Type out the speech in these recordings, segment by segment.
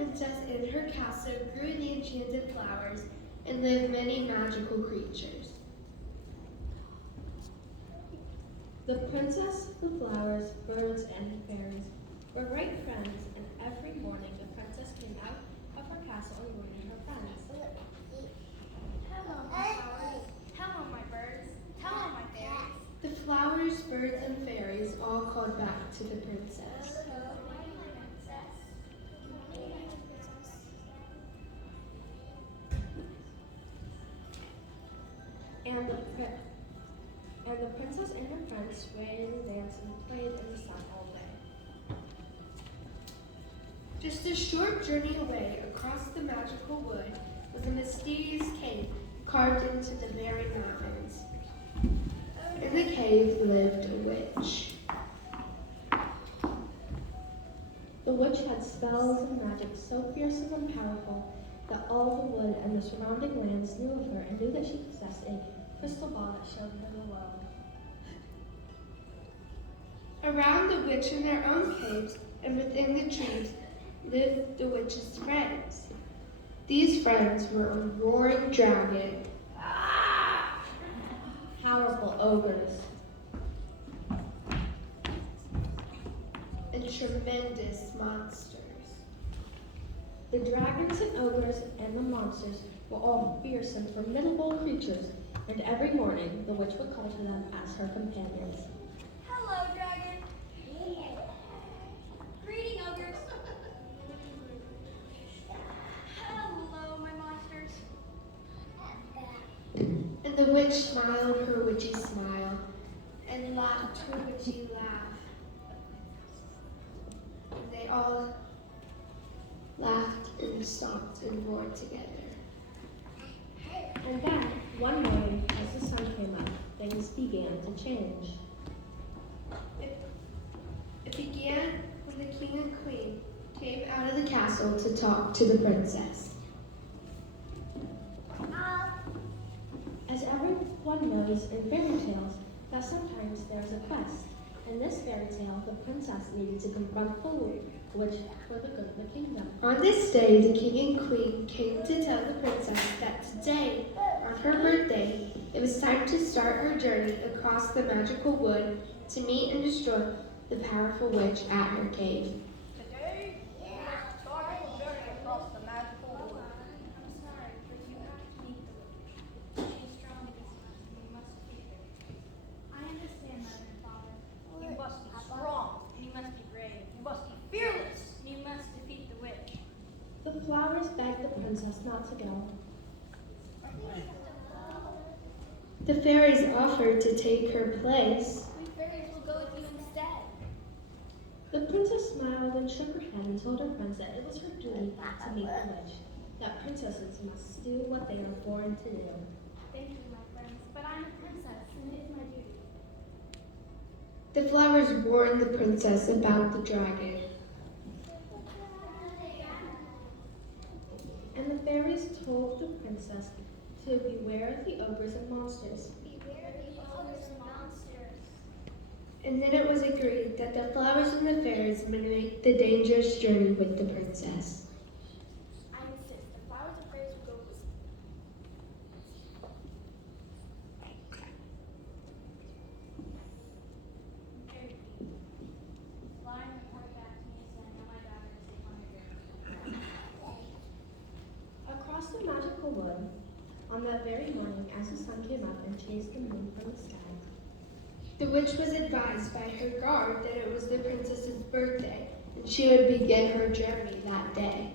princess in her castle grew the enchanted flowers and lived many magical creatures. The princess, the flowers, birds, and the fairies were great friends, and every morning the princess came out of her castle and greeted her friends. Hello, my flowers. Hello, my birds. Hello, my fairies. The flowers, birds, and fairies all called back to the princess. Hello, my princess. And the princess and her friends swayed and danced and played in the sun all day. Just a short journey away across the magical wood was a mysterious cave carved into the very mountains. In the cave lived a witch. The witch had spells and magic so fearsome and powerful that all the wood and the surrounding lands knew of her and knew that she possessed a crystal ball that showed her the world. Around the witch in their own caves and within the trees lived the witch's friends. These friends were a roaring dragon, Powerful ogres, and tremendous monsters. the dragons and ogres and the monsters were all fierce and formidable creatures, and every morning the witch would call to them as her companions. Hello, dragon. Greeting, ogres. Hello, my monsters. And the witch smiled her witchy smile and laughed her witchy laugh. And they all laughed and stomped and roared together. And then, one morning, as the sun came up, things began to change. It began when the king and queen came out of the castle to talk to the princess. As everyone knows in fairy tales, that sometimes there's a quest. In this fairy tale, the princess needed to confront the witch for the good of the kingdom. On this day, the king and queen came to tell the princess that today, on her birthday, it was time to start her journey across the magical wood to meet and destroy the powerful witch at her cave. Today, we must start our journey across the magical wood. I'm sorry, but you have to meet the witch. She's strong against us, and we must defeat her. I understand, Mother and Father. You must be strong. And you must be brave. You must be fearless. And you must defeat the witch. The flowers begged the princess not to go. The fairies offered to take her place. We fairies will go with you instead. The princess smiled and shook her head and told her friends that it was her duty to meet the witch, that princesses must do what they are born to do. Thank you, my friends, but I'm a princess, and it is my duty. The flowers warned the princess about the dragon. And the fairies told the princess to beware of the ogres and monsters. Beware the ogres and monsters. And then it was agreed that the flowers and the fairies would make the dangerous journey with the princess. I insist. The flowers and fairies will go with us. Very deep. Flying the party back to me and saying, "Now my daughter is safe on her journey." Across the magical wood, on that very morning, as the sun came up and chased the moon from the sky, The witch was advised by her guard that it was the princess's birthday, and she would begin her journey that day.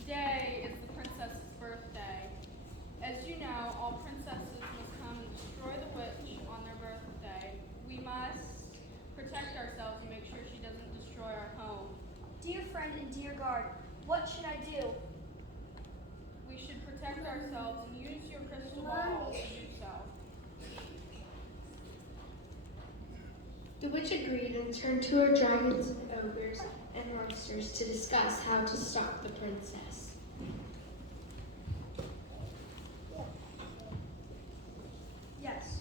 Today is the princess's birthday. As you know, all princesses must come and destroy the witch on their birthday. We must protect ourselves and make sure she doesn't destroy our home. Dear friend and dear guard, what should I do? We should protect ourselves and use your crystal ball to do so. The witch agreed and turned to her dragons and ogres and monsters to discuss how to stop the princess. Yes.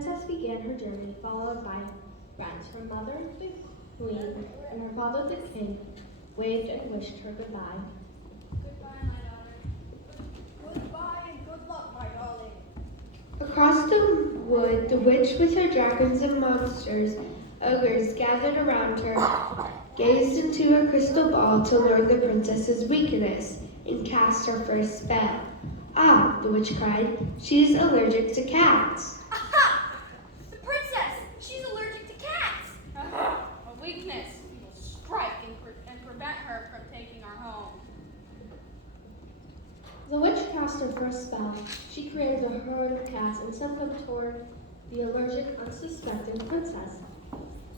princess began her journey, followed by friends. Her mother, the queen, and her father, the king, waved and wished her goodbye. Goodbye, my daughter. Goodbye and good luck, my darling. Across the wood, the witch with her dragons and monsters, ogres gathered around her, gazed into her crystal ball to learn the princess's weakness, and cast her first spell. Ah, the witch cried, she is allergic to cats. Aha! The princess! She's allergic to cats! A weakness. We will strike and prevent her from taking our home. The witch cast her first spell. She created a herd of cats and sent them toward the allergic, unsuspecting princess.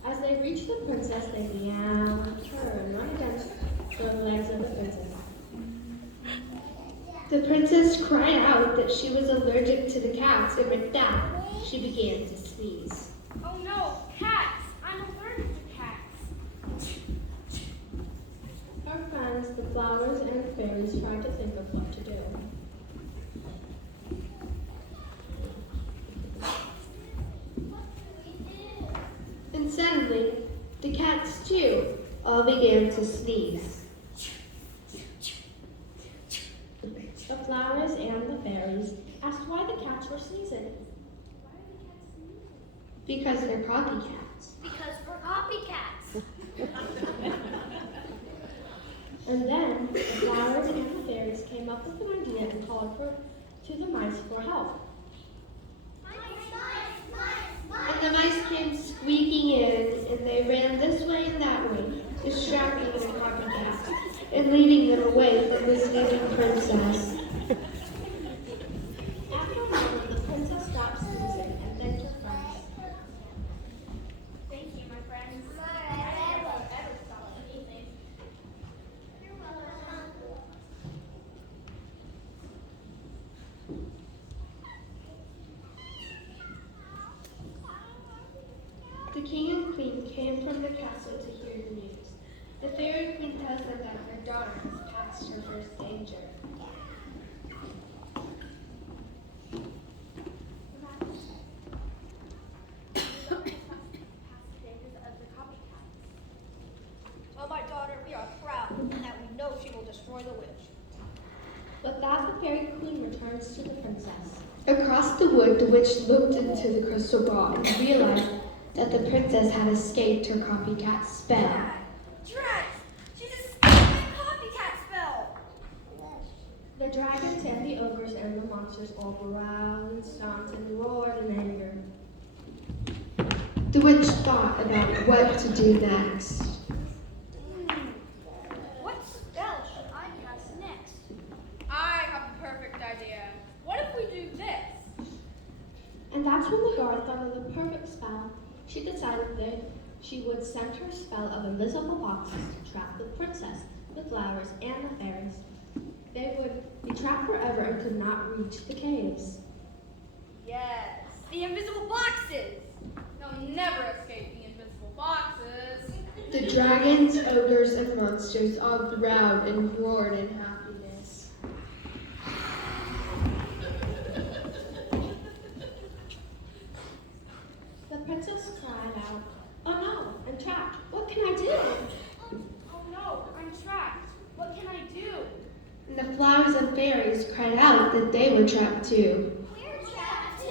As they reached the princess, they meowed at her and run against the legs of the princess. The princess cried out that she was allergic to the cats, and with that, she began to sneeze. Oh no, cats! I'm allergic to cats. Her friends, the flowers and fairies, tried to think of what to do. And suddenly, the cats too all began to sneeze. The flowers and the fairies asked why the cats were sneezing. Because they're copycats. Because we're copycats. And then the flowers and the fairies came up with an idea and called to the mice for help. And the mice came squeaking in, and they ran this way and that way, distracting the copycats and leading them away from the sneezing princess. After a moment, the princess stopped sneezing and thanked her friends. Thank you, my friends. I never ever stop anything. The king and queen came from the castle to hear the news. The fairy queen tells them that her daughter has passed her first danger. Oh, my daughter, we are proud that we know she will destroy the witch. With that, the fairy queen returns to the princess. Across the wood, the witch looked into the crystal ball and realized that the princess had escaped her copycat spell. Drax! She's escaped my copycat spell! The dragons and the ogres and the monsters all growled and stomped and roared in anger. The witch thought about what to do next. What spell should I cast next? I have a perfect idea. What if we do this? And that's when the guard thought of the perfect spell. She decided that she would send her spell of invisible boxes to trap the princess, the flowers, and the fairies. They would be trapped forever and could not reach the caves. Yes, the invisible boxes! They'll never escape the invisible boxes. The dragons, ogres, and monsters all growled and roared in happiness. The princess cried out, "Oh no, I'm trapped. What can I do?" Oh no, I'm trapped. What can I do? And the flowers and fairies cried out that they were trapped too. We're trapped too.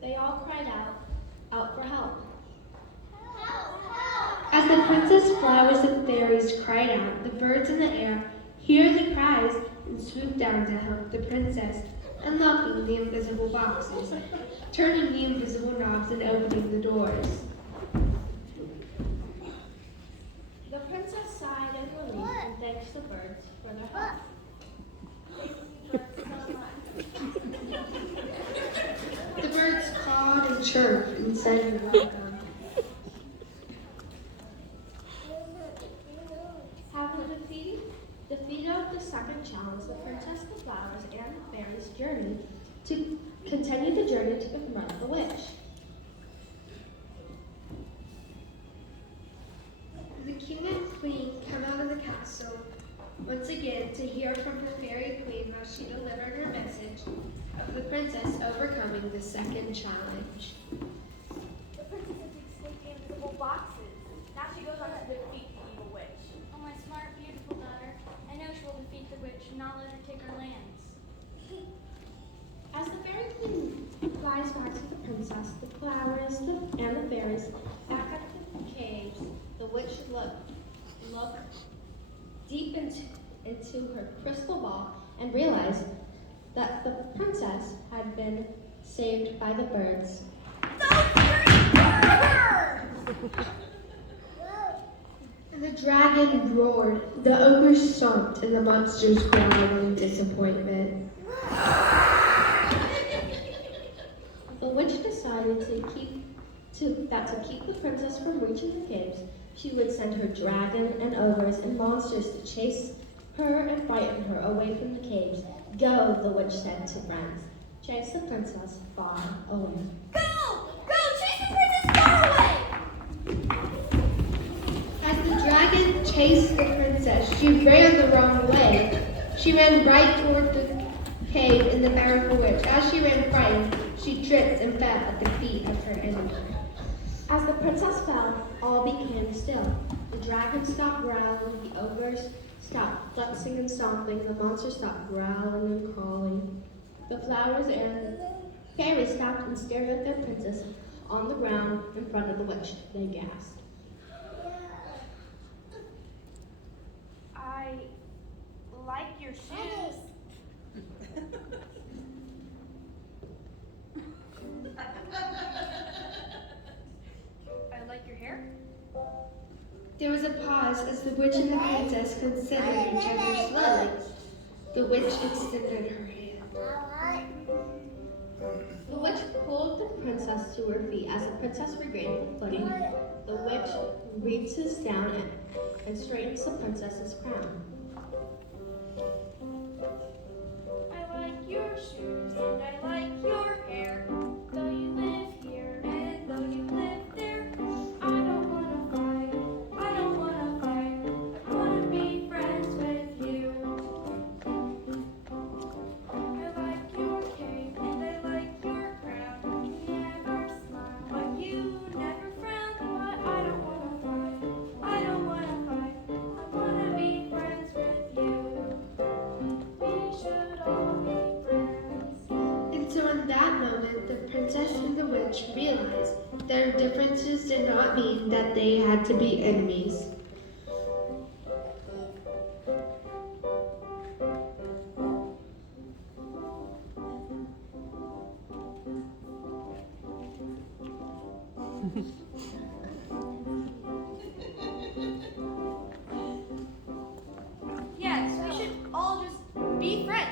They all cried out for help. As the princess, flowers, and fairies cried out, the birds in the air hear the cries and swoop down to help the princess, unlocking the invisible boxes, turning the invisible knobs, and opening the doors. The princess sighed in relief and thanked the birds for their help. The birds cawed and chirped and said you're welcome. Having defeated the second challenge, the princess, the flowers, and the fairies journeyed to continue the journey to confront the witch. The king and queen come out of the castle once again to hear from her fairy queen how she delivered her message of the princess overcoming the second challenge. The princess is escaping invisible boxes. Now she goes on to defeat the evil witch. Oh, my smart, beautiful daughter. I know she will defeat the witch and not let her take our lands. As the fairy queen flies back to the princess, the flowers and the fairies back at the caves, the witch looked deep into her crystal ball and realized that the princess had been saved by the birds. And the dragon roared, the ogre stomped, and the monsters growled in disappointment. The witch decided to keep the princess from reaching the caves, she would send her dragon and ogres and monsters to chase her and frighten her away from the caves. Go, the witch said to friends. Chase the princess far away. Go! Go! Chase the princess far away! As the dragon chased the princess, she ran the wrong way. She ran right toward the cave in the powerful witch. As she ran frightened, she tripped and fell at the feet of her enemy. As the princess fell, all became still. The dragon stopped growling, the ogres stopped flexing and stomping, the monsters stopped growling and crawling. The flowers and fairies stopped and stared at their princess on the ground in front of the witch. They gasped. I like your shoes. I like your hair. There was a pause as the witch and the princess considered each other slowly. The witch extended her hand. The witch pulled the princess to her feet. As the princess regained her footing, the witch reaches down and straightens the princess's crown. I like your shoes and I like your hair. Though you live here and though you live there, I don't wanna fight. I don't wanna fight. I wanna be friends with you. I like your cape and I like your crown. You never smile, but you never frown. But I don't wanna fight. I don't wanna fight. I wanna be friends with you. We should all be friends. And so in that moment, the princess and the witch realized their differences did not mean that they had to be enemies. Yes, we should all just be friends.